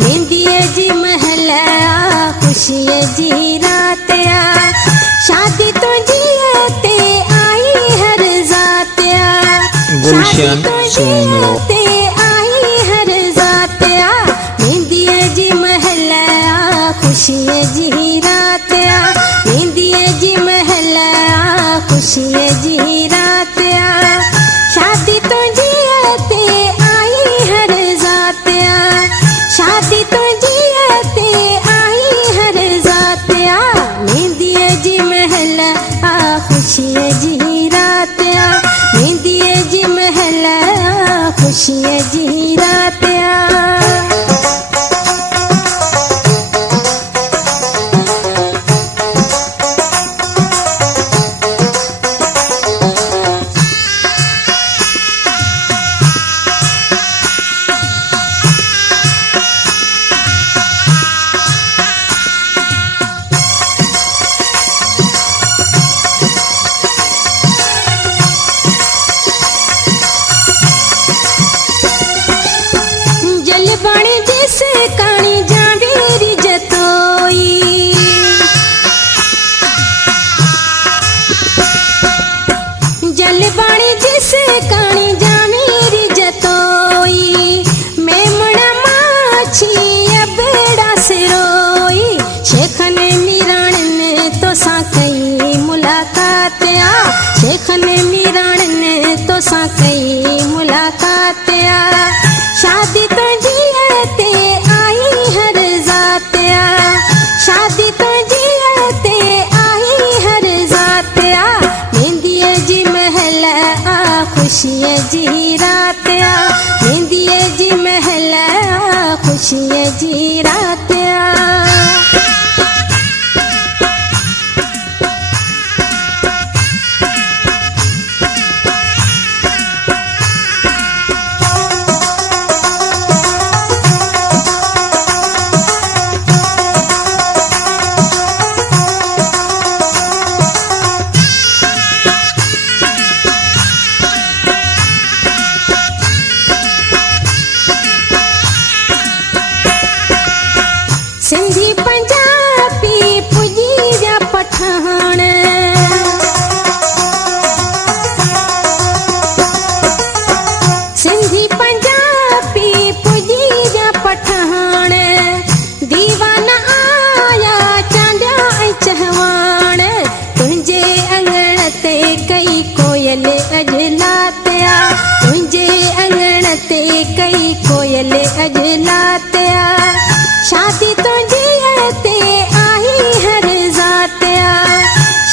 मेहंदीअ जी महल आ खुशीअ जी रात आ शादी तुंहिंजीअ ते आई हर ज़ात आ गुलशन सोनरो ते आई हर ज़ात आ मेहंदीअ जी महल आ खुशीअ जी रात आ मेहंदीअ जी महल आ खुशीअ जी रात आ शादी तुंहिंजीअ ते आई हर ज़ात आ शादी तुंहिंजीअ ते आई हर ज़ात आ मेहंदीअ जी महल आ खुशीअ जी रात आ मेहंदीअ जी महल आ खुशीअ जी रात आ जलबाणी जैसे कानी जावेरी जतोई जलबाणी जैसे कानी जावेरी जतोई मेमना माछी अबेड़ा सिरोई शेखन मीरान ने तो सा कई मुलाकात आ शेखन मीरान ने तो सा कई मुलाकात आ शादी तुंहिंजीअ ते आई हर ज़ात आ शादी तुंहिंजीअ ते आई हर ज़ात आ मेहंदीअ जी महल आ खुशीअ जी रात आ मेहंदीअ जी महल आ खुशीअ जी रात आ सिंधी पंजाबी पुॼी विया पठाण सिंधी पंजाबी पुॼी विया पठाण दीवाना आया चांडिया ऐं चहवाण तुंहिंजे अङण ते कई कोयल अजलात आ तुंहिंजे अङण ते कई कोयल अजलात आ शादी तुंहिंजीअ ते आई हर ज़ात आ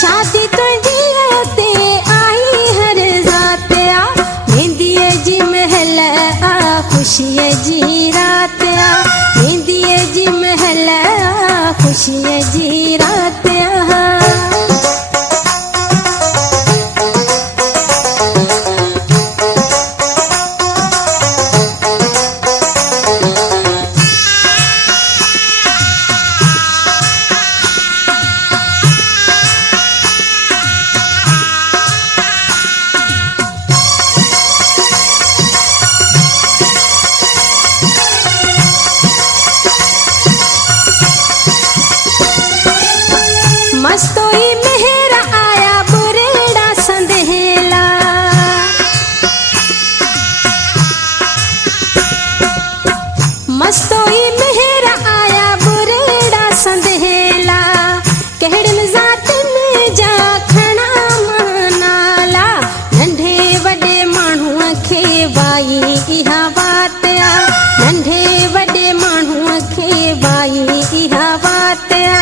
शादी तुंहिंजीअ ते आई हर ज़ात आ मेहंदीअ जी महल आ खुशीअ जी रात आ मेहंदीअ जी महल आ खुशीअ जी रात आ मस्तोई मेहर आया बुरेड़ा संदेला मस्तोई मेहर आया बुरेड़ा संदेला कहिड़नि ज़ातियुनि जा खणा मनाला नंढे वॾे माण्हूअ खे वाई इहा बात आ नंढे वॾे माण्हूअ खे वाई इहा बात आ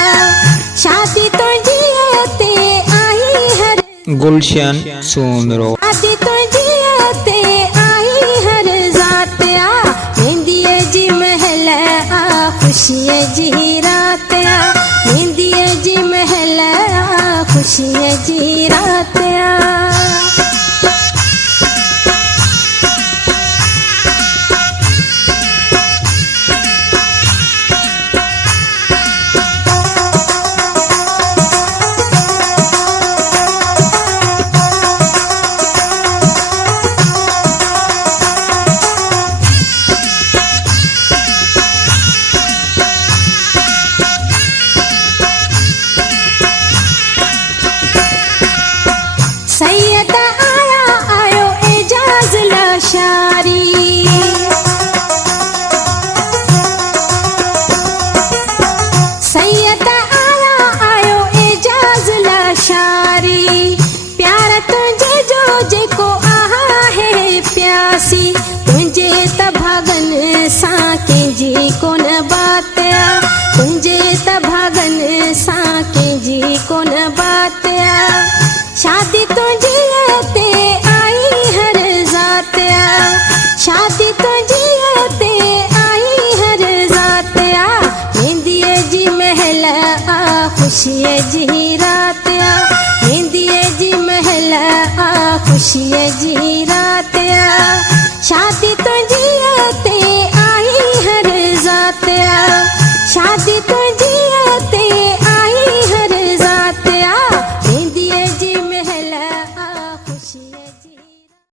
शादी तुंहिंजीअ ते आई हर गुलशन सोनरो शादी तुंहिंजीअ ते आई हर ज़ात आ मेहंदीअ जी महल आ खुशीअ जी रात आ मेहंदीअ जी महल आ खुशीअ जी रात आ खुशीअ जी रात आ मेहंदीअ जी महल आ खुशीअ जी रात आ शादी तुंहिंजी ते आई हर ज़ात आ शादी तुंहिंजी